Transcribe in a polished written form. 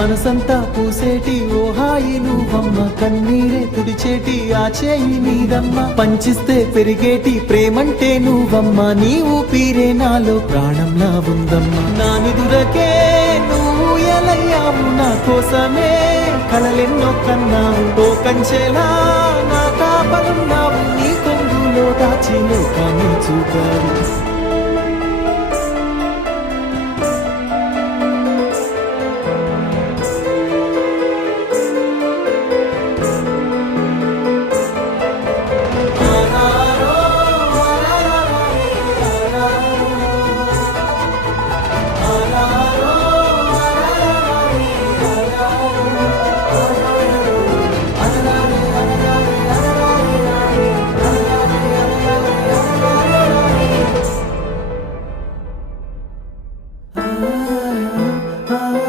మనసంతా పూసేటి ఓ హాయి నువ్వమ్మ, కన్నీరే తుడిచేటి ఆ చేయి నీదమ్మ, పంచిస్తే పెరిగేటి ప్రేమంటే నువ్వమ్మ, నీ ఊపిరే నాలో ప్రాణంలా ఉందమ్మ. నా నిదురకే నువ్వు ఎలయ్యావు, నా కోసమే కలలెన్నో కన్నావు, ఓ కంచెలా నా కాపలున్నావు, నీ కొంగులో దాచి లోకాన్ని చూపావు.